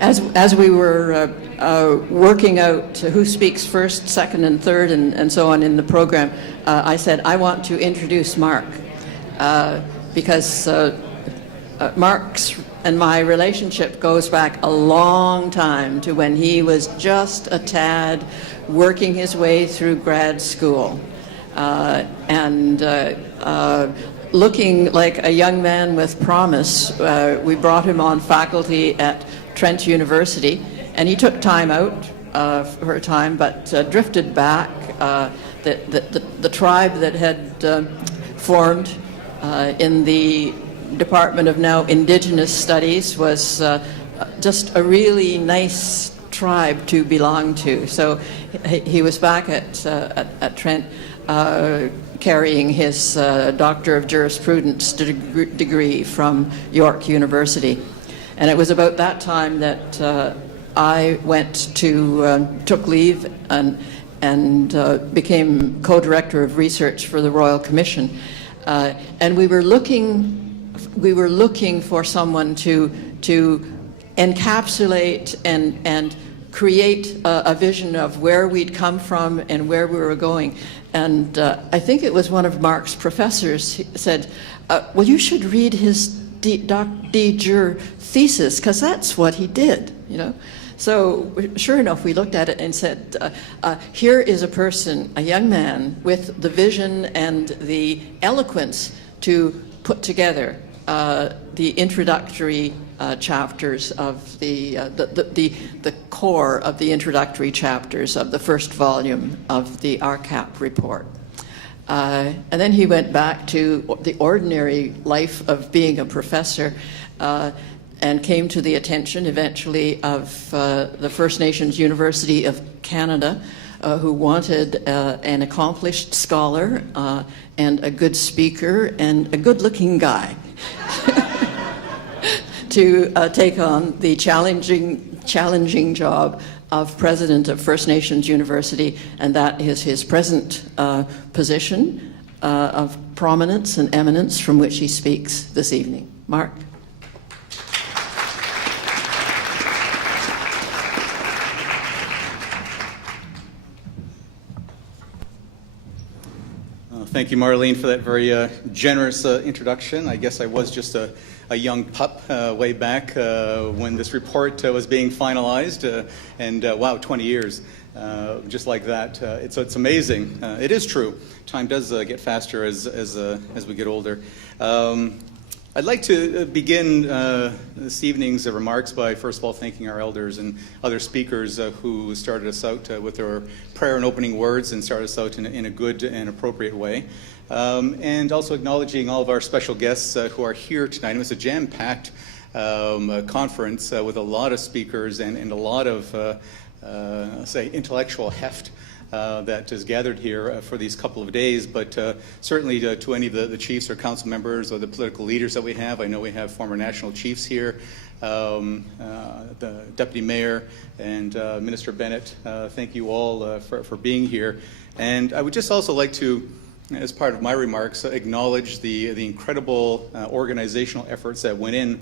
as we were working out who speaks first, second, and third, and so on in the program, I said, I want to introduce Mark, because Mark's and my relationship goes back a long time to when he was just a tad working his way through grad school, and looking like a young man with promise. We brought him on faculty at Trent University, and he took time out for a time, but drifted back. The tribe that had formed in the Department of now Indigenous Studies was just a really nice tribe to belong to. So he was back at Trent carrying his Doctor of Jurisprudence degree from York University. And it was about that time that I took leave and became co-director of research for the Royal Commission. And we were looking for someone to encapsulate and create a vision of where we'd come from and where we were going. And I think it was one of Mark's professors said, well, you should read his Doc de Jure thesis, because that's what he did, you know. So sure enough, we looked at it and said, here is a person, a young man, with the vision and the eloquence to put together the introductory chapters of the core of the introductory chapters of the first volume of the RCAP report. And then he went back to the ordinary life of being a professor, and came to the attention eventually of the First Nations University of Canada, who wanted an accomplished scholar and a good speaker and a good-looking guy to take on the challenging job of president of First Nations University, and that is his present position of prominence and eminence from which he speaks this evening. Mark. Thank you, Marlene, for that very generous introduction. I guess I was just a young pup way back when this report was being finalized, and wow, 20 years, just like that. It's amazing. It is true. Time does get faster as we get older. I'd like to begin this evening's remarks by, first of all, thanking our elders and other speakers who started us out with their prayer and opening words and started us out in a good and appropriate way. And also acknowledging all of our special guests who are here tonight. It was a jam-packed conference with a lot of speakers and a lot of, say, intellectual heft that is gathered here for these couple of days, but certainly to any of the chiefs or council members or the political leaders that we have. I know we have former national chiefs here, the Deputy Mayor and Minister Bennett. Thank you all for being here. And I would just also like to, as part of my remarks, acknowledge the incredible organizational efforts that went in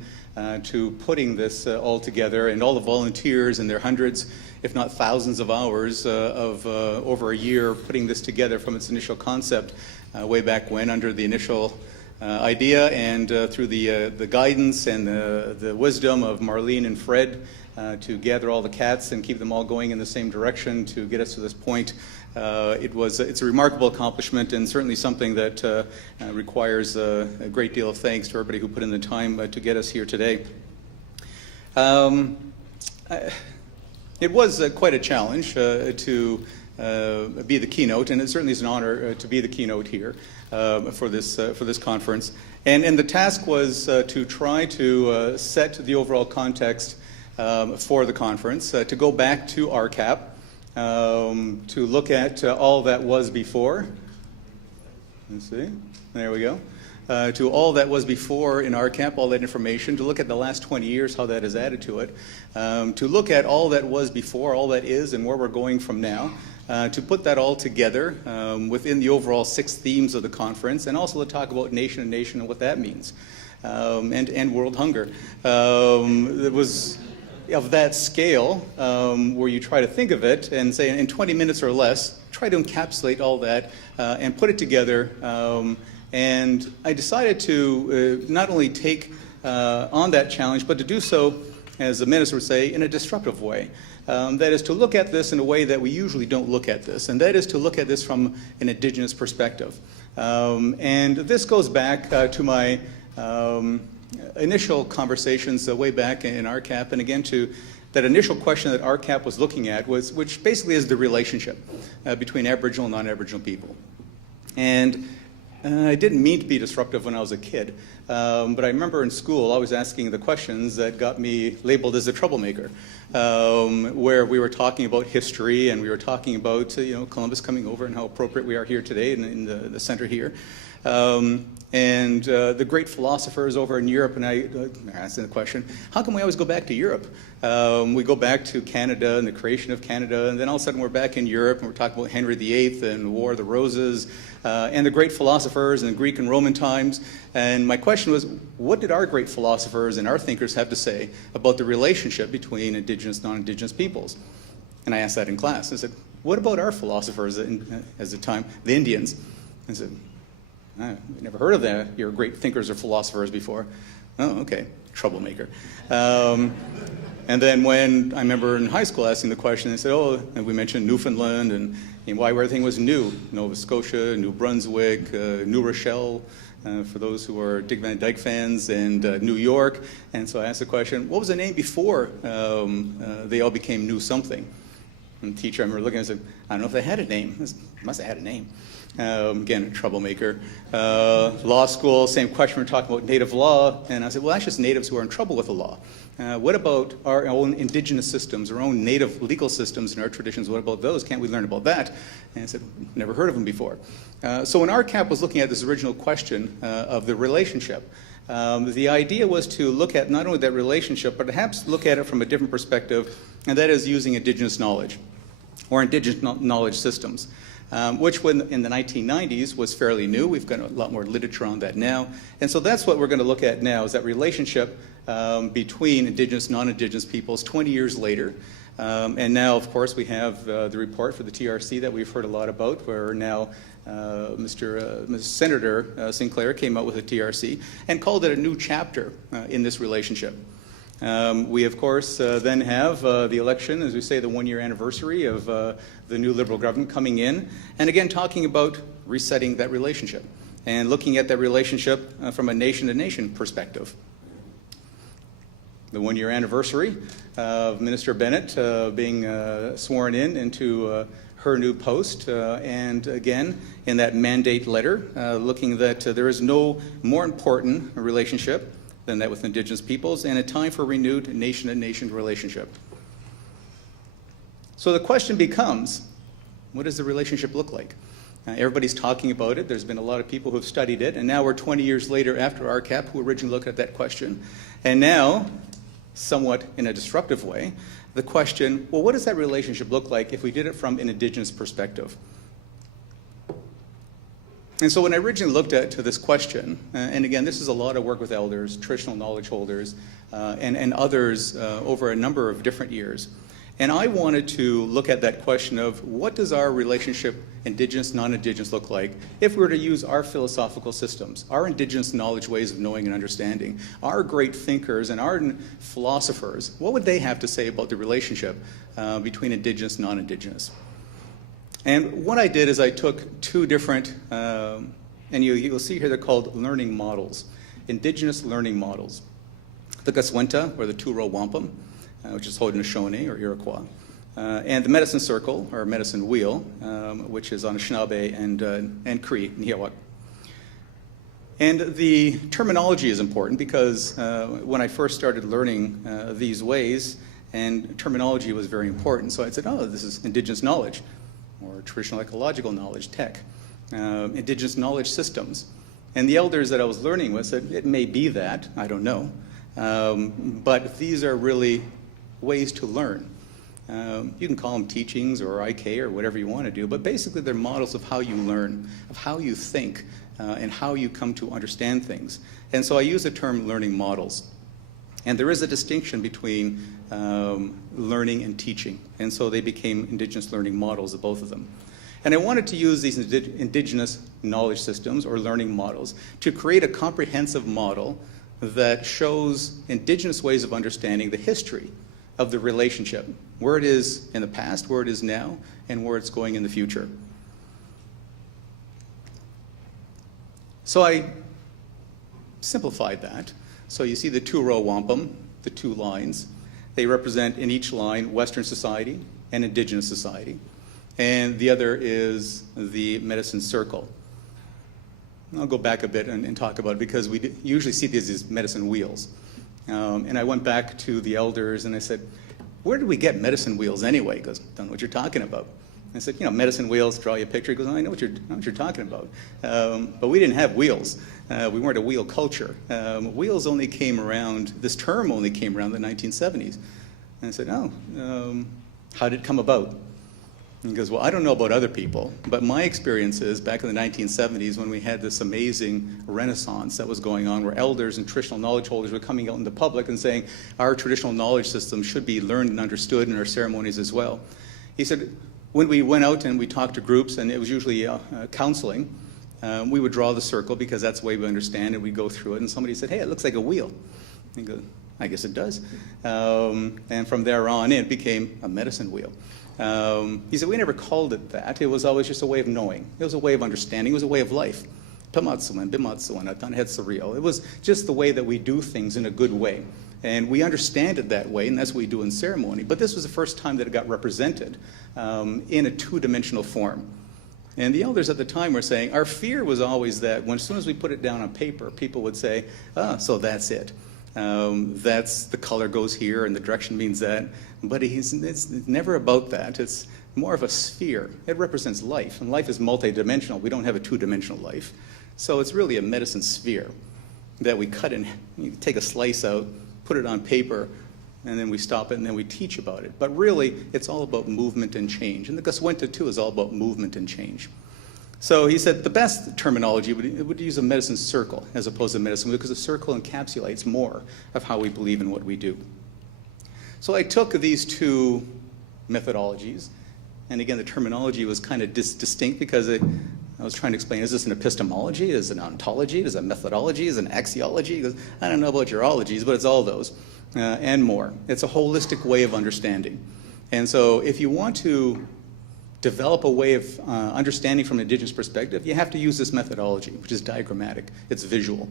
to putting this all together, and all the volunteers and their hundreds, if not thousands of hours of over a year putting this together from its initial concept way back when, under the initial idea, and through the guidance and the wisdom of Marlene and Fred to gather all the cats and keep them all going in the same direction to get us to this point. It's a remarkable accomplishment, and certainly something that requires a great deal of thanks to everybody who put in the time to get us here today. It was quite a challenge to be the keynote, and it certainly is an honor to be the keynote here for this conference. And the task was to try to set the overall context for the conference, to go back to RCAP, to look at all that was before. Let's see, there we go. To all that was before in RCAP, all that information, to look at the last 20 years, how that has added to it, to look at all that was before, all that is, and where we're going from now, to put that all together within the overall 6 themes of the conference, and also to talk about nation and nation and what that means, and world hunger. of that scale, where you try to think of it and say in 20 minutes or less, try to encapsulate all that and put it together. And I decided to not only take on that challenge, but to do so, as the minister would say, in a disruptive way. That is to look at this in a way that we usually don't look at this, and that is to look at this from an Indigenous perspective. And this goes back to my initial conversations way back in RCAP, and again to that initial question that RCAP was looking at, which basically is the relationship between Aboriginal and non-Aboriginal people. And I didn't mean to be disruptive when I was a kid, but I remember in school I was asking the questions that got me labeled as a troublemaker, where we were talking about history and we were talking about Columbus coming over and how appropriate we are here today in the center here. And the great philosophers over in Europe, and I asked the question, how come we always go back to Europe? We go back to Canada and the creation of Canada, and then all of a sudden we're back in Europe and we're talking about Henry VIII and the War of the Roses, and the great philosophers in Greek and Roman times. And my question was, what did our great philosophers and our thinkers have to say about the relationship between Indigenous and non-Indigenous peoples? And I asked that in class. I said, what about our philosophers as the time, the Indians? I said, I've never heard of that. Your great thinkers or philosophers before. Oh, okay, troublemaker. And then when I remember in high school asking the question, they said, oh, and we mentioned Newfoundland and why everything was new. Nova Scotia, New Brunswick, New Rochelle, for those who are Dick Van Dyke fans, and New York. And so I asked the question, what was the name before they all became New something? And the teacher, I remember looking and said, I don't know if they had a name. They must have had a name. Again, a troublemaker. Law school, same question, we're talking about native law, and I said, well, that's just natives who are in trouble with the law. What about our own indigenous systems, our own native legal systems and our traditions? What about those? Can't we learn about that? And I said, never heard of them before. So when RCAP was looking at this original question of the relationship, the idea was to look at not only that relationship, but perhaps look at it from a different perspective, and that is using indigenous knowledge or indigenous knowledge systems. Which in the 1990s was fairly new. We've got a lot more literature on that now. And so that's what we're going to look at now, is that relationship between Indigenous, non-Indigenous peoples 20 years later. And now, of course, we have the report for the TRC that we've heard a lot about, where now Senator Sinclair came out with a TRC and called it a new chapter in this relationship. We, of course, then have the election, as we say, the one-year anniversary of the new Liberal government coming in, and again talking about resetting that relationship and looking at that relationship from a nation-to-nation perspective. The one-year anniversary of Minister Bennett being sworn into her new post, and again, in that mandate letter, looking that there is no more important relationship than that with Indigenous peoples, and a time for renewed nation-to-nation relationship. So the question becomes, what does the relationship look like? Everybody's talking about it. There's been a lot of people who have studied it, and now we're 20 years later after RCAP, who originally looked at that question. And now, somewhat in a disruptive way, the question, well, what does that relationship look like if we did it from an Indigenous perspective? And so when I originally looked at this question, and again, this is a lot of work with elders, traditional knowledge holders, and others over a number of different years. And I wanted to look at that question of what does our relationship, Indigenous, non-Indigenous, look like if we were to use our philosophical systems, our Indigenous knowledge ways of knowing and understanding, our great thinkers and our philosophers, what would they have to say about the relationship between Indigenous and non-Indigenous? And what I did is I took two different, and you'll see here they're called learning models, Indigenous learning models. The Gaswenta, or the Turo Wampum, which is Haudenosaunee or Iroquois, and the Medicine Circle, or Medicine Wheel, which is on Anishinaabe and Cree, Nihiawat. And the terminology is important because when I first started learning these ways, and terminology was very important, so I said, oh, this is Indigenous knowledge, or traditional ecological knowledge, tech, Indigenous knowledge systems. And the elders that I was learning with said, it may be that, I don't know, but these are really ways to learn. You can call them teachings or IK or whatever you want to do, but basically they're models of how you learn, of how you think, and how you come to understand things. And so I use the term learning models. And there is a distinction between learning and teaching. And so they became indigenous learning models of both of them. And I wanted to use these indigenous knowledge systems or learning models to create a comprehensive model that shows indigenous ways of understanding the history of the relationship, where it is in the past, where it is now, and where it's going in the future. So I simplified that. So you see the two-row wampum, the two lines. They represent in each line Western society and indigenous society. And the other is the medicine circle. I'll go back a bit and talk about it because we usually see these as medicine wheels. And I went back to the elders and I said, where did we get medicine wheels anyway? He goes, don't know what you're talking about. I said, you know, medicine wheels, draw you a picture. He goes, I know what you're talking about. But we didn't have wheels. We weren't a wheel culture. Wheels only came around, this term only came around in the 1970s. And I said, oh, how did it come about? And he goes, well, I don't know about other people, but my experience is back in the 1970s when we had this amazing renaissance that was going on where elders and traditional knowledge holders were coming out in the public and saying our traditional knowledge system should be learned and understood in our ceremonies as well. He said, when we went out and we talked to groups, and it was usually counseling, we would draw the circle because that's the way we understand it. We'd go through it, and somebody said, hey, it looks like a wheel. And he goes, I guess it does. And from there on, it became a medicine wheel. He said, we never called it that. It was always just a way of knowing. It was a way of understanding. It was a way of life. Pamatsuan, bimatsuan, atanhet surreal. It was just the way that we do things in a good way. And we understand it that way, and that's what we do in ceremony. But this was the first time that it got represented in a two-dimensional form. And the elders at the time were saying, our fear was always that as soon as we put it down on paper, people would say, so that's it. That's the color goes here and the direction means that. But it's never about that. It's more of a sphere. It represents life, and life is multidimensional. We don't have a two-dimensional life. So it's really a medicine sphere that we cut in. You take a slice out, put it on paper, and then we stop it, and then we teach about it. But really, it's all about movement and change. And the Gaswenta, too, is all about movement and change. So he said the best terminology would use a medicine circle as opposed to medicine wheel, because a circle encapsulates more of how we believe in what we do. So I took these two methodologies, and again, the terminology was kind of distinct because I was trying to explain, is this an epistemology, is it an ontology, is it a methodology, is it an axiology? He goes, I don't know about your ologies, but it's all those and more. It's a holistic way of understanding. And so if you want to develop a way of understanding from an indigenous perspective, you have to use this methodology, which is diagrammatic. It's visual.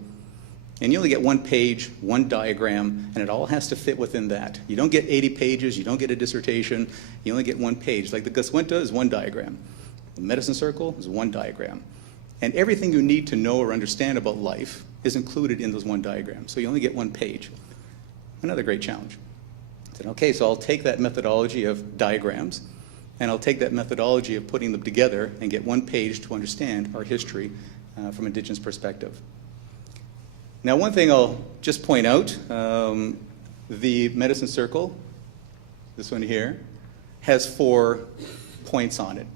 And you only get one page, one diagram, and it all has to fit within that. You don't get 80 pages, you don't get a dissertation, you only get one page. Like the Gaswenta is one diagram. The medicine circle is one diagram. And everything you need to know or understand about life is included in those one diagram. So you only get one page. Another great challenge. I said, okay, so I'll take that methodology of diagrams, and I'll take that methodology of putting them together and get one page to understand our history from an indigenous perspective. Now, one thing I'll just point out, the medicine circle, this one here, has 4 points on it.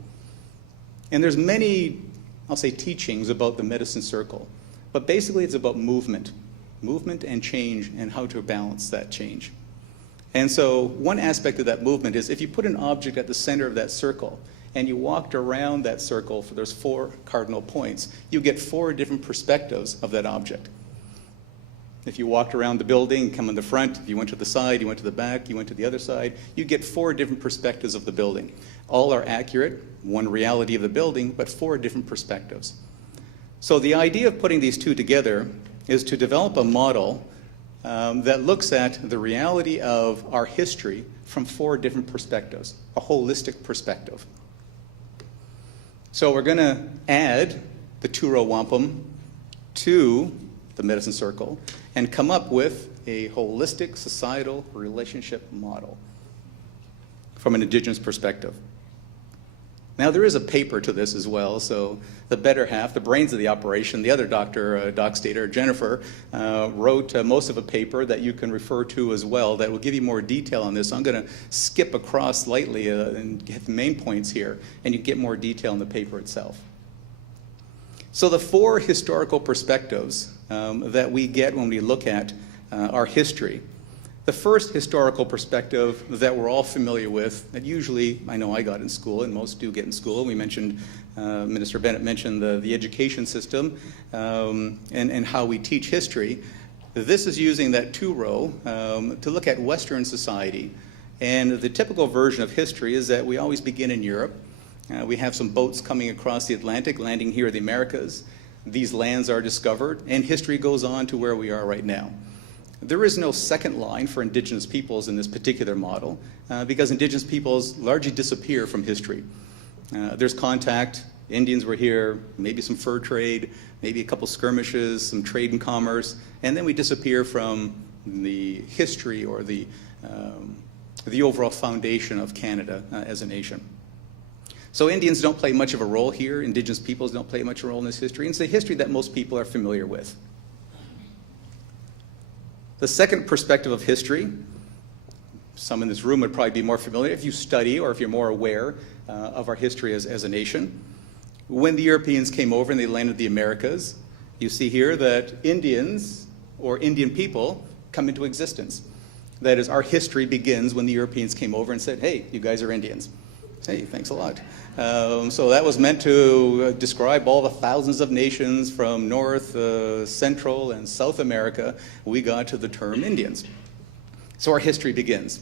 And there's many, I'll say, teachings about the medicine circle. But basically, it's about movement and change and how to balance that change. And so one aspect of that movement is if you put an object at the center of that circle and you walked around that circle for those 4 cardinal points, you get 4 different perspectives of that object. If you walked around the building, come in the front, if you went to the side, you went to the back, you went to the other side, you get 4 different perspectives of the building. All are accurate, one reality of the building, but 4 different perspectives. So the idea of putting these two together is to develop a model that looks at the reality of our history from 4 different perspectives, a holistic perspective. So we're going to add the two-row wampum to the medicine circle and come up with a holistic societal relationship model from an indigenous perspective. Now, there is a paper to this as well, so the better half, the brains of the operation, the other doctor, Dockstator, Jennifer, wrote most of a paper that you can refer to as well that will give you more detail on this. I'm going to skip across lightly and get the main points here, and you get more detail in the paper itself. So the 4 historical perspectives that we get when we look at our history The first historical perspective that we're all familiar with, that usually I know I got in school, and most do get in school. We mentioned, Minister Bennett mentioned the education system and how we teach history. This is using that 2-row to look at Western society. And the typical version of history is that we always begin in Europe. We have some boats coming across the Atlantic, landing here in the Americas. These lands are discovered, and history goes on to where we are right now. There is no second line for indigenous peoples in this particular model because indigenous peoples largely disappear from history. There's contact. Indians were here, maybe some fur trade, maybe a couple skirmishes, some trade and commerce, and then we disappear from the history or the overall foundation of Canada as a nation. So Indians don't play much of a role here. Indigenous peoples don't play much of a role in this history. And it's a history that most people are familiar with. The second perspective of history, some in this room would probably be more familiar if you study or if you're more aware of our history as a nation. When the Europeans came over and they landed the Americas, you see here that Indians or Indian people come into existence. That is, our history begins when the Europeans came over and said, hey, you guys are Indians. Hey, thanks a lot. So that was meant to describe all the thousands of nations from North, Central, and South America. We got to the term Indians. So our history begins.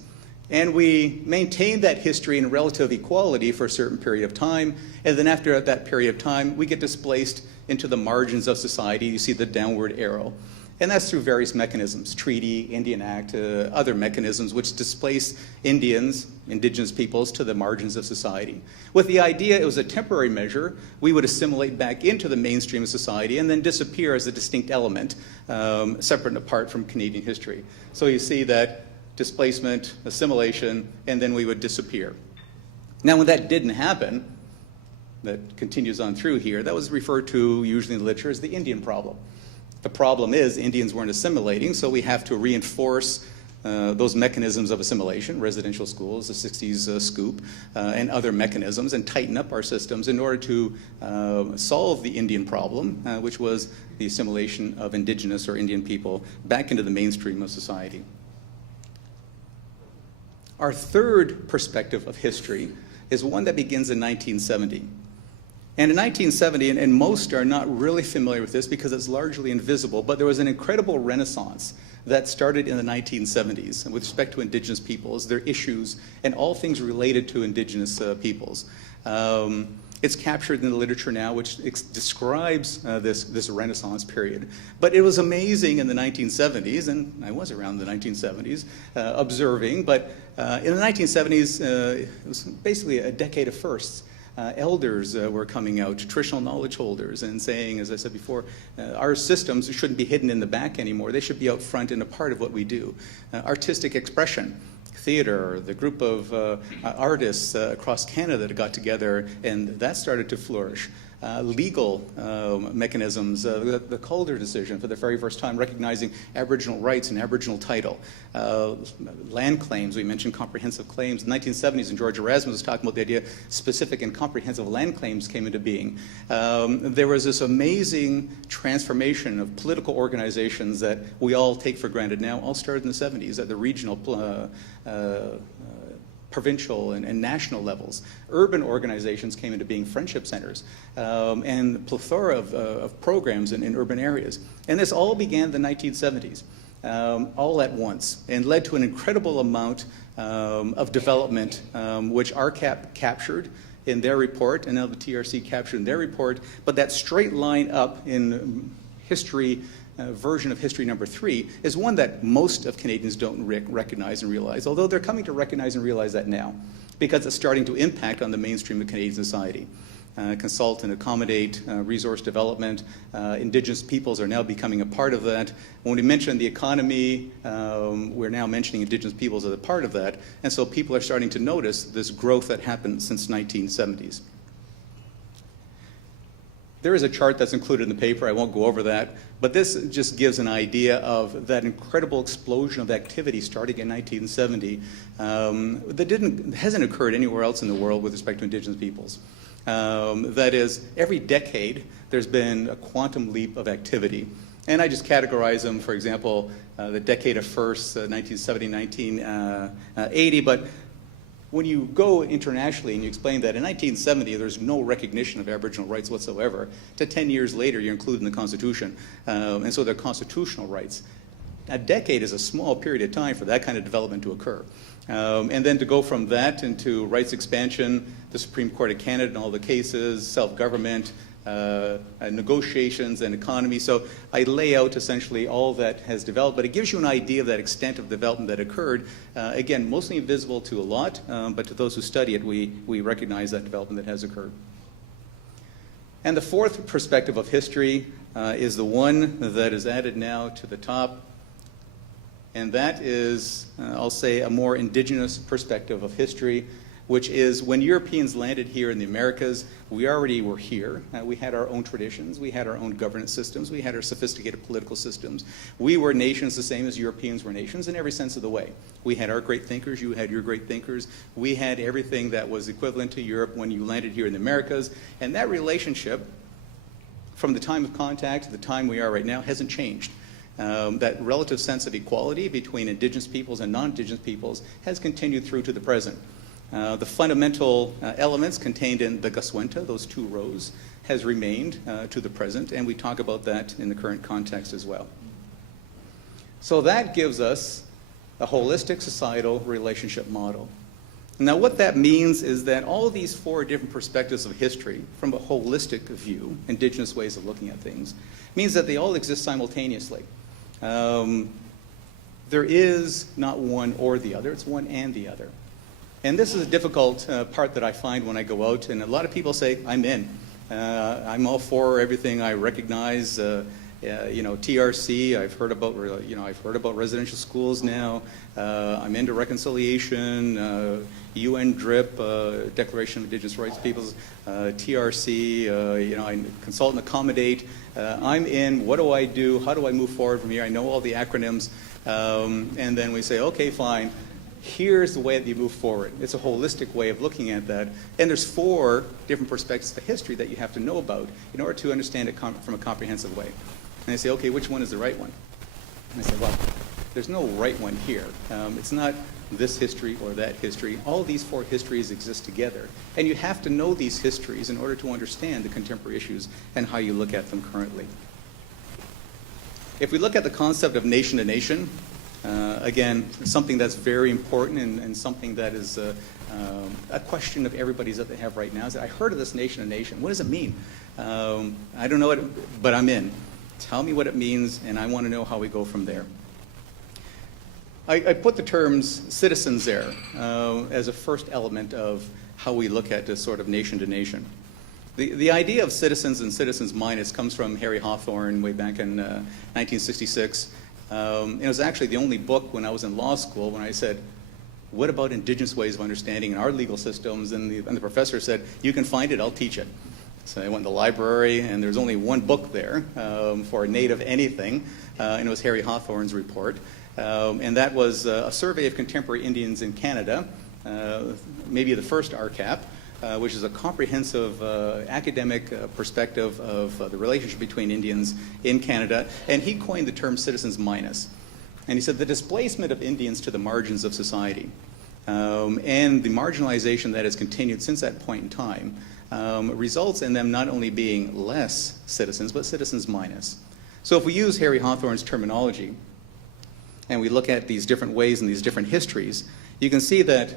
And we maintain that history in relative equality for a certain period of time. And then after that period of time, we get displaced into the margins of society. You see the downward arrow. And that's through various mechanisms, treaty, Indian Act, other mechanisms which displace Indians, indigenous peoples, to the margins of society. With the idea it was a temporary measure, we would assimilate back into the mainstream of society and then disappear as a distinct element, separate and apart from Canadian history. So you see that displacement, assimilation, and then we would disappear. Now when that didn't happen, that continues on through here, that was referred to usually in the literature as the Indian problem. The problem is Indians weren't assimilating, so we have to reinforce those mechanisms of assimilation, residential schools, the 60s scoop, and other mechanisms, and tighten up our systems in order to solve the Indian problem, which was the assimilation of indigenous or Indian people back into the mainstream of society. Our third perspective of history is one that begins in 1970. And in 1970, and most are not really familiar with this because it's largely invisible, but there was an incredible renaissance that started in the 1970s with respect to indigenous peoples, their issues, and all things related to indigenous peoples. It's captured in the literature now, which describes this Renaissance period. But it was amazing in the 1970s, and I was around the 1970s observing, but in the 1970s, it was basically a decade of firsts. Elders were coming out, traditional knowledge holders, and saying, as I said before, our systems shouldn't be hidden in the back anymore. They should be out front and a part of what we do. Artistic expression, theater, the group of artists across Canada that got together, and that started to flourish. Legal mechanisms, the Calder decision for the very first time recognizing Aboriginal rights and Aboriginal title. Land claims, we mentioned comprehensive claims. In the 1970s, and George Erasmus was talking about the idea specific and comprehensive land claims came into being. There was this amazing transformation of political organizations that we all take for granted now, all started in the 70s at the regional provincial and national levels. Urban organizations came into being, friendship centers, and a plethora of programs in urban areas. And this all began in the 1970s, all at once, and led to an incredible amount of development, which RCAP captured in their report, and now the TRC captured in their report. But that straight line up in history, version of history number 3 is one that most of Canadians don't recognize and realize, although they're coming to recognize and realize that now because it's starting to impact on the mainstream of Canadian society. Consult and accommodate resource development. Indigenous peoples are now becoming a part of that. When we mention the economy, we're now mentioning Indigenous peoples as a part of that, and so people are starting to notice this growth that happened since 1970s. There is a chart that's included in the paper. I won't go over that, but this just gives an idea of that incredible explosion of activity starting in 1970 that hasn't occurred anywhere else in the world with respect to Indigenous peoples. That is, every decade there's been a quantum leap of activity. And I just categorize them, for example, the decade of firsts, 1970, 1980. But when you go internationally and you explain that in 1970 there's no recognition of Aboriginal rights whatsoever, to 10 years later you're included in the Constitution, and so they're constitutional rights. A decade is a small period of time for that kind of development to occur. And then to go from that into rights expansion, the Supreme Court of Canada in all the cases, self-government, negotiations and economy. So I lay out essentially all that has developed, but it gives you an idea of that extent of development that occurred. Again, mostly invisible to a lot, but to those who study it, we recognize that development that has occurred. And the fourth perspective of history is the one that is added now to the top, and that is, I'll say, a more indigenous perspective of history, which is when Europeans landed here in the Americas, we already were here. We had our own traditions, we had our own governance systems, we had our sophisticated political systems. We were nations the same as Europeans were nations in every sense of the way. We had our great thinkers, you had your great thinkers. We had everything that was equivalent to Europe when you landed here in the Americas. And that relationship, from the time of contact to the time we are right now, hasn't changed. That relative sense of equality between indigenous peoples and non-indigenous peoples has continued through to the present. The fundamental elements contained in the Gaswenta, those two rows, has remained to the present, and we talk about that in the current context as well. So that gives us a holistic societal relationship model. Now what that means is that all of these four different perspectives of history, from a holistic view, indigenous ways of looking at things, means that they all exist simultaneously. There is not one or the other, it's one and the other. And this is a difficult part that I find when I go out, and a lot of people say, I'm in. I'm all for everything I recognize. TRC, I've heard about residential schools now. I'm into reconciliation, UN DRIP, Declaration of Indigenous Rights Peoples, TRC, I consult and accommodate. I'm in, what do I do? How do I move forward from here? I know all the acronyms. And then we say, okay, fine. Here's the way that you move forward. It's a holistic way of looking at that. And there's four different perspectives of history that you have to know about in order to understand it from a comprehensive way. And I say, okay, which one is the right one? And I say, well, there's no right one here. It's not this history or that history. All these four histories exist together. And you have to know these histories in order to understand the contemporary issues and how you look at them currently. If we look at the concept of nation to nation, again, something that's very important and something that is a question of everybody's that they have right now is that I heard of this nation to nation. What does it mean? I don't know it, but I'm in. Tell me what it means, and I want to know how we go from there. I put the terms citizens there as a first element of how we look at this sort of nation to nation. The idea of citizens and citizens minus comes from Harry Hawthorne way back in 1966. It was actually the only book when I was in law school when I said, what about indigenous ways of understanding in our legal systems? And the professor said, you can find it, I'll teach it. So I went to the library, and there's only one book there for a native anything, and it was Harry Hawthorne's report. And that was a survey of contemporary Indians in Canada, maybe the first RCAP, which is a comprehensive academic perspective of the relationship between Indians in Canada. And he coined the term citizens minus. And he said the displacement of Indians to the margins of society and the marginalization that has continued since that point in time results in them not only being less citizens, but citizens minus. So if we use Harry Hawthorne's terminology and we look at these different ways and these different histories, you can see that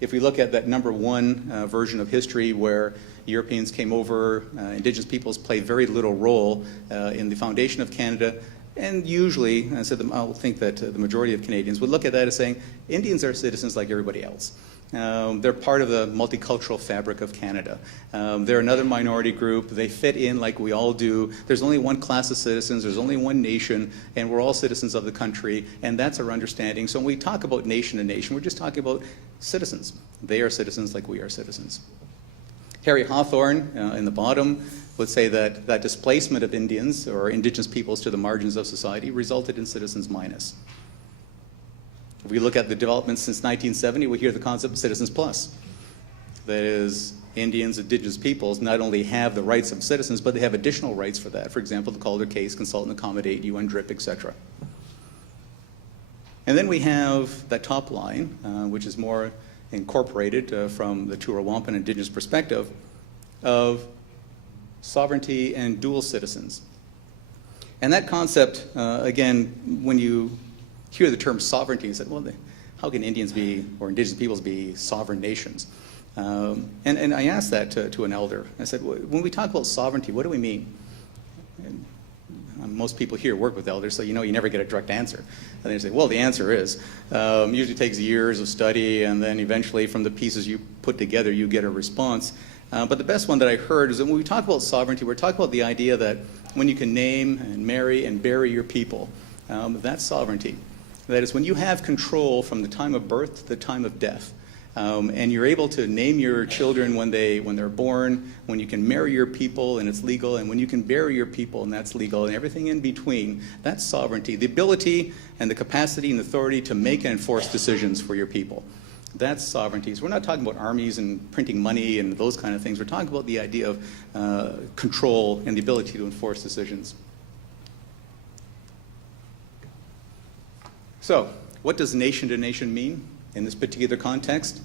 if we look at that number one version of history where Europeans came over, indigenous peoples played very little role in the foundation of Canada, and usually, I'll think that the majority of Canadians would look at that as saying, Indians are citizens like everybody else. They're part of the multicultural fabric of Canada. They're another minority group. They fit in like we all do. There's only one class of citizens. There's only one nation, and we're all citizens of the country, and that's our understanding. So when we talk about nation to nation, we're just talking about citizens. They are citizens like we are citizens. Harry Hawthorne, in the bottom, would say that that displacement of Indians or indigenous peoples to the margins of society resulted in citizens minus. If we look at the developments since 1970, we hear the concept of citizens plus. That is, Indians, indigenous peoples not only have the rights of citizens, but they have additional rights for that. For example, to call their case, consult and accommodate, UN DRIP, etc. And then we have that top line, which is more incorporated from the Turowampan indigenous perspective of sovereignty and dual citizens. And that concept, again, when you hear the term sovereignty, you say, well, how can Indians be, or indigenous peoples be sovereign nations? And I asked that to an elder. I said, well, when we talk about sovereignty, what do we mean? And most people here work with elders, so you know you never get a direct answer. And they say, well, the answer is, usually takes years of study, and then eventually from the pieces you put together, you get a response. But the best one that I heard is that when we talk about sovereignty, we're talking about the idea that when you can name and marry and bury your people, that's sovereignty. That is, when you have control from the time of birth to the time of death, and you're able to name your children when they're born, when you can marry your people and it's legal, and when you can bury your people and that's legal, and everything in between, that's sovereignty. The ability and the capacity and authority to make and enforce decisions for your people. That's sovereignty. So we're not talking about armies and printing money and those kind of things. We're talking about the idea of control and the ability to enforce decisions. So, what does nation to nation mean in this particular context?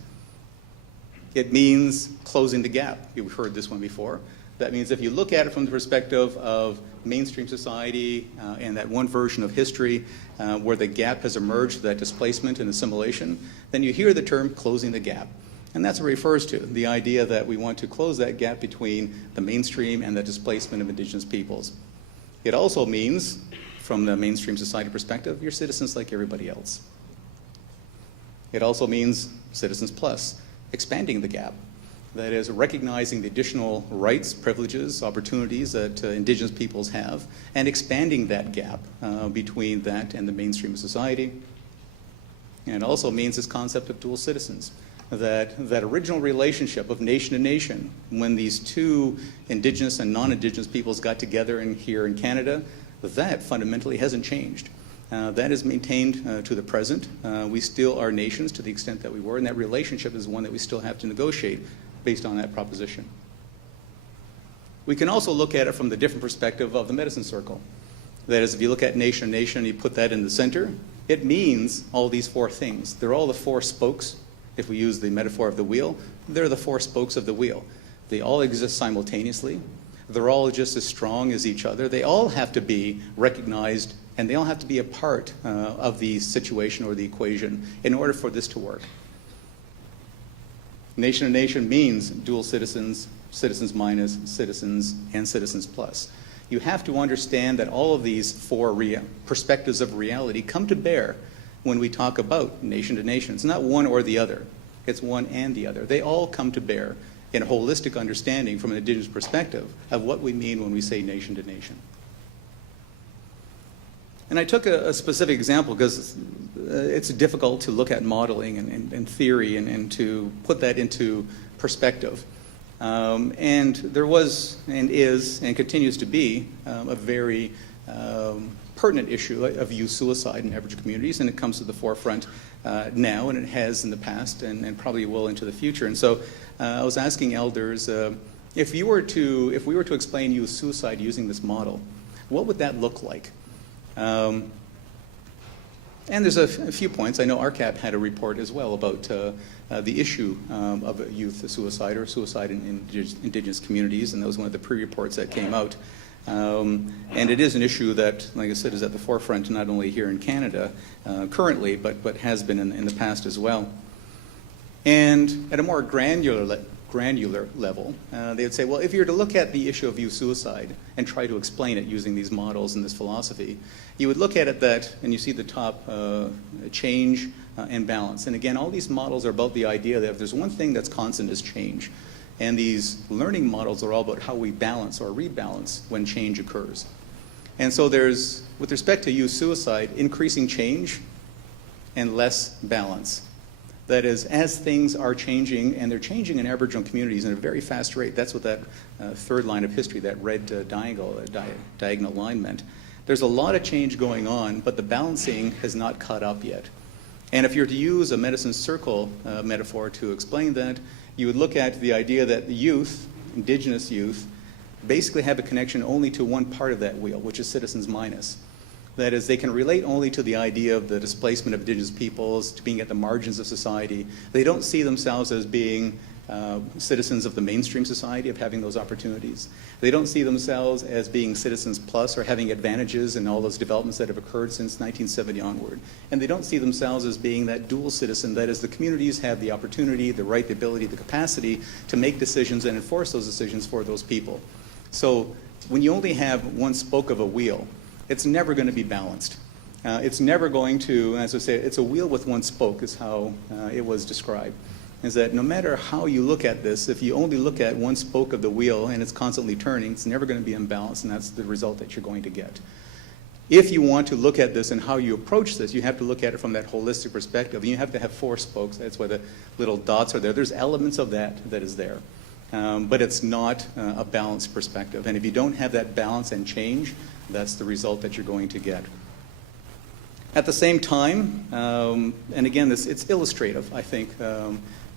It means closing the gap. You've heard this one before. That means if you look at it from the perspective of mainstream society and that one version of history where the gap has emerged, that displacement and assimilation, then you hear the term closing the gap. And that's what it refers to, the idea that we want to close that gap between the mainstream and the displacement of indigenous peoples. It also means, from the mainstream society perspective, you're citizens like everybody else. It also means Citizens Plus, expanding the gap. That is, recognizing the additional rights, privileges, opportunities that indigenous peoples have, and expanding that gap between that and the mainstream of society. And it also means this concept of dual citizens, that original relationship of nation to nation, when these two indigenous and non-indigenous peoples got together here in Canada, that fundamentally hasn't changed. That is maintained to the present. We still are nations to the extent that we were, and that relationship is one that we still have to negotiate based on that proposition. We can also look at it from the different perspective of the medicine circle. That is, if you look at nation to nation and you put that in the center, it means all these four things. They're all the four spokes. If we use the metaphor of the wheel, they're the four spokes of the wheel. They all exist simultaneously. They're all just as strong as each other. They all have to be recognized, and they all have to be a part of the situation or the equation in order for this to work. Nation to nation means dual citizens, citizens minus, citizens, and citizens plus. You have to understand that all of these four perspectives of reality come to bear when we talk about nation to nation. It's not one or the other. It's one and the other. They all come to bear in a holistic understanding from an indigenous perspective of what we mean when we say nation to nation. And I took a specific example because it's difficult to look at modeling and theory and to put that into perspective. And there was and is and continues to be a very pertinent issue of youth suicide in Aboriginal communities, and it comes to the forefront now, and it has in the past and probably will into the future. And so I was asking elders, if we were to explain youth suicide using this model, what would that look like? And there's a few points. I know RCAP had a report as well about the issue of youth suicide or suicide in indigenous communities, and that was one of the pre-reports that came out. And it is an issue that, like I said, is at the forefront not only here in Canada currently, but has been in the past as well. And at a more granular level, they would say, well, if you were to look at the issue of youth suicide and try to explain it using these models and this philosophy, you would look at it that, and you see the top, change and balance. And again, all these models are about the idea that if there's one thing that's constant is change. And these learning models are all about how we balance or rebalance when change occurs. And so there's, with respect to youth suicide, increasing change and less balance. That is, as things are changing, and they're changing in Aboriginal communities at a very fast rate. That's what that third line of history, that red diagonal line meant. There's a lot of change going on, but the balancing has not caught up yet. And if you're to use a medicine circle metaphor to explain that, you would look at the idea that the youth, indigenous youth, basically have a connection only to one part of that wheel, which is citizens minus. That is, they can relate only to the idea of the displacement of indigenous peoples, to being at the margins of society. They don't see themselves as being citizens of the mainstream society, of having those opportunities. They don't see themselves as being citizens plus or having advantages in all those developments that have occurred since 1970 onward. And they don't see themselves as being that dual citizen, that is, the communities have the opportunity, the right, the ability, the capacity to make decisions and enforce those decisions for those people. So when you only have one spoke of a wheel, it's never going to be balanced. It's never going to, as I say, it's a wheel with one spoke is how it was described. Is that no matter how you look at this, if you only look at one spoke of the wheel and it's constantly turning, it's never going to be imbalanced, and that's the result that you're going to get. If you want to look at this and how you approach this, you have to look at it from that holistic perspective. And you have to have four spokes. That's why the little dots are there. There's elements of that is there. But it's not a balanced perspective. And if you don't have that balance and change, that's the result that you're going to get. At the same time, and again, it's illustrative, I think,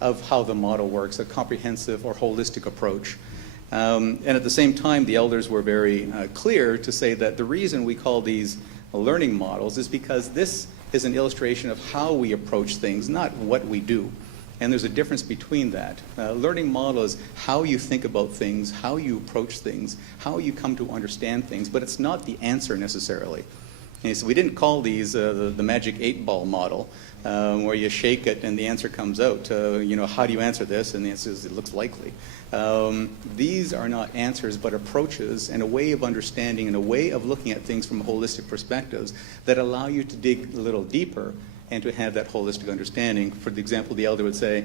of how the model works, a comprehensive or holistic approach. And at the same time, the elders were very clear to say that the reason we call these learning models is because this is an illustration of how we approach things, not what we do. And there's a difference between that. Learning model is how you think about things, how you approach things, how you come to understand things, but it's not the answer necessarily. Okay, so we didn't call these the magic 8-ball model, where you shake it and the answer comes out. How do you answer this? And the answer is, it looks likely. These are not answers, but approaches and a way of understanding and a way of looking at things from holistic perspectives that allow you to dig a little deeper and to have that holistic understanding. For the example, the elder would say,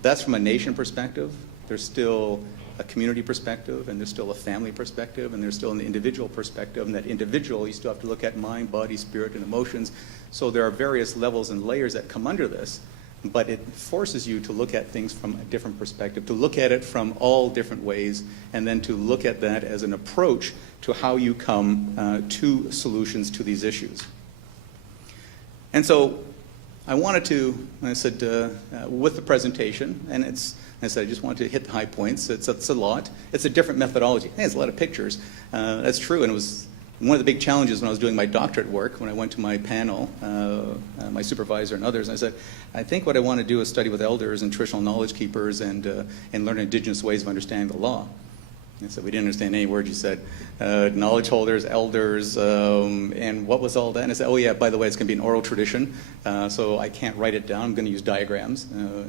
that's from a nation perspective. There's still a community perspective, and there's still a family perspective, and there's still an individual perspective, and that individual, you still have to look at mind, body, spirit, and emotions. So there are various levels and layers that come under this, but it forces you to look at things from a different perspective, to look at it from all different ways, and then to look at that as an approach to how you come to solutions to these issues. And so I wanted to, I said, with the presentation, and I said I just wanted to hit the high points. It's a lot. It's a different methodology. Hey, it's a lot of pictures. That's true, and it was one of the big challenges when I was doing my doctorate work, when I went to my panel, my supervisor and others, and I said, I think what I want to do is study with elders and traditional knowledge keepers and learn indigenous ways of understanding the law. And so we didn't understand any word you said. Knowledge holders, elders, and what was all that? And I said, oh yeah, by the way, it's going to be an oral tradition, so I can't write it down. I'm going to use diagrams.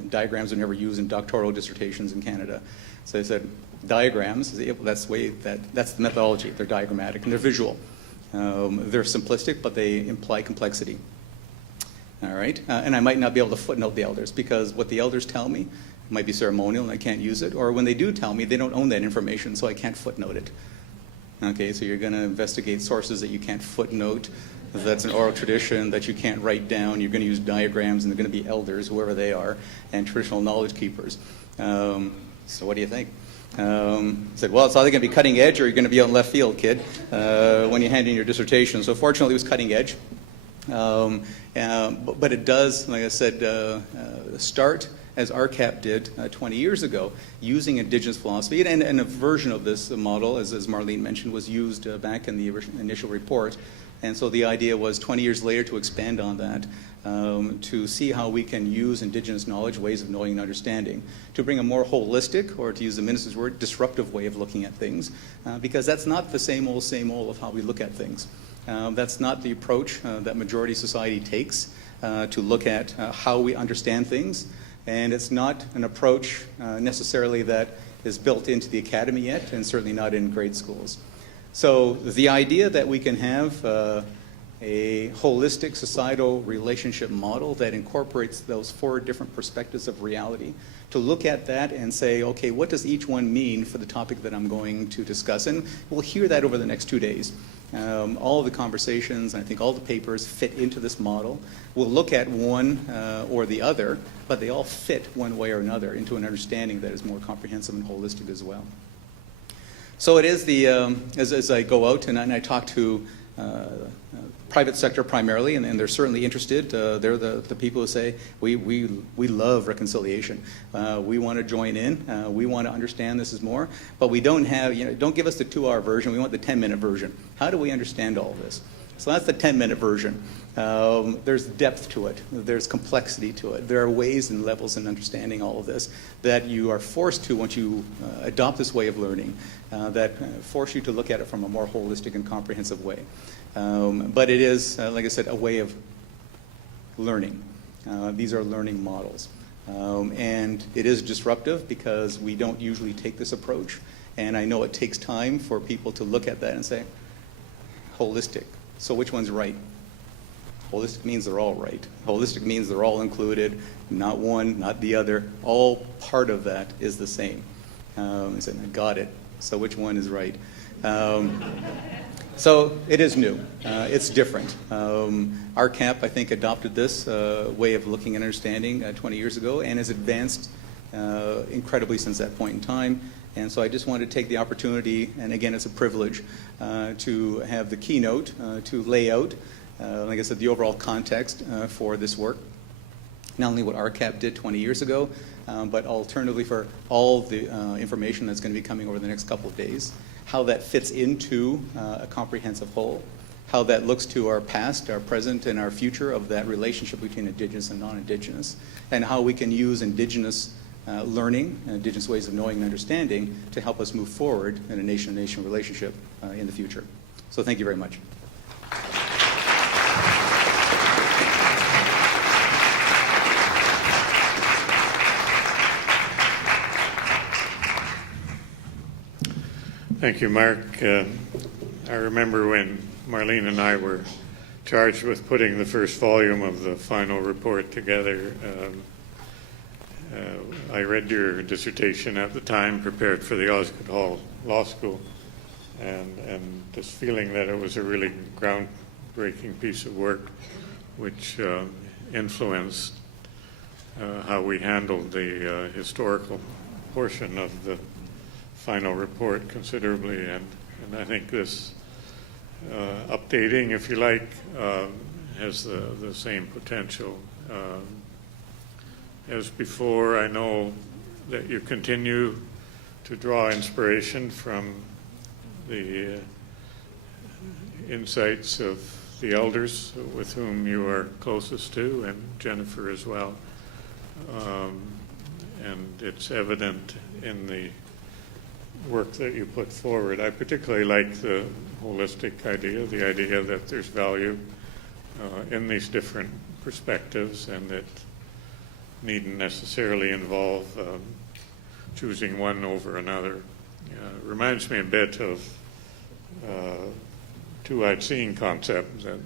Diagrams are never used in doctoral dissertations in Canada. So I said, diagrams, that's the methodology. They're diagrammatic and they're visual. They're simplistic, but they imply complexity. All right, and I might not be able to footnote the elders because what the elders tell me might be ceremonial and I can't use it, or when they do tell me, they don't own that information, so I can't footnote it. Okay, so you're going to investigate sources that you can't footnote, that's an oral tradition that you can't write down. You're going to use diagrams, and they're going to be elders, whoever they are, and traditional knowledge keepers. So what do you think? I said, well, it's either going to be cutting edge or you're going to be out in left field, kid, when you hand in your dissertation. So fortunately, it was cutting edge. But it does, like I said, start as RCAP did 20 years ago, using indigenous philosophy. And a version of this model, as Marlene mentioned, was used back in the initial report. And so the idea was 20 years later to expand on that, to see how we can use indigenous knowledge, ways of knowing and understanding, to bring a more holistic, or to use the minister's word, disruptive way of looking at things, because that's not the same old of how we look at things. That's not the approach that majority society takes to look at how we understand things. And it's not an approach necessarily that is built into the academy yet, and certainly not in grade schools. So the idea that we can have a holistic societal relationship model that incorporates those four different perspectives of reality, to look at that and say, okay, what does each one mean for the topic that I'm going to discuss? And we'll hear that over the next 2 days. All of the conversations, and I think all the papers fit into this model. We'll look at one or the other, but they all fit one way or another into an understanding that is more comprehensive and holistic as well. So it is the, as I go out and I talk to private sector primarily, and they're certainly interested. They're the people who say, we love reconciliation. We want to join in. We want to understand this is more. But we don't have, don't give us the 2-hour version. We want the 10-minute version. How do we understand all of this? So that's the 10-minute version. There's depth to it. There's complexity to it. There are ways and levels in understanding all of this that you are forced to once you adopt this way of learning, that force you to look at it from a more holistic and comprehensive way. But it is, like I said, a way of learning. These are learning models. And it is disruptive because we don't usually take this approach. And I know it takes time for people to look at that and say, holistic. So which one's right? Holistic means they're all right. Holistic means they're all included, not one, not the other. All part of that is the same. I said, I got it. So which one is right? So it is new. It's different. RCAP, I think, adopted this way of looking and understanding 20 years ago and has advanced incredibly since that point in time. And so I just wanted to take the opportunity, and again, it's a privilege, to have the keynote to lay out, like I said, the overall context for this work. Not only what RCAP did 20 years ago, but alternatively for all the information that's going to be coming over the next couple of days, how that fits into a comprehensive whole, how that looks to our past, our present, and our future of that relationship between Indigenous and non-Indigenous, and how we can use Indigenous learning and Indigenous ways of knowing and understanding to help us move forward in a nation-to-nation relationship in the future. So thank you very much. Thank you, Mark. I remember when Marlene and I were charged with putting the first volume of the final report together. I read your dissertation at the time, prepared for the Osgoode Hall Law School, and this feeling that it was a really groundbreaking piece of work which influenced how we handled the historical portion of the final report considerably, and I think this updating, if you like, has the same potential. As before, I know that you continue to draw inspiration from the insights of the elders with whom you are closest to, and Jennifer as well. And it's evident in the work that you put forward. I particularly like the holistic idea, the idea that there's value in these different perspectives, and that needn't necessarily involve choosing one over another. Reminds me a bit of two-eyed seeing concept that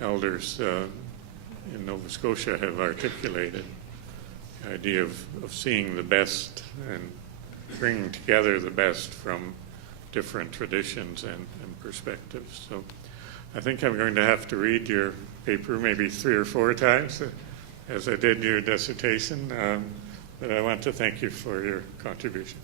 elders in Nova Scotia have articulated. The idea of seeing the best and bringing together the best from different traditions and perspectives. So I think I'm going to have to read your paper maybe 3 or 4 times as I did your dissertation, but I want to thank you for your contribution.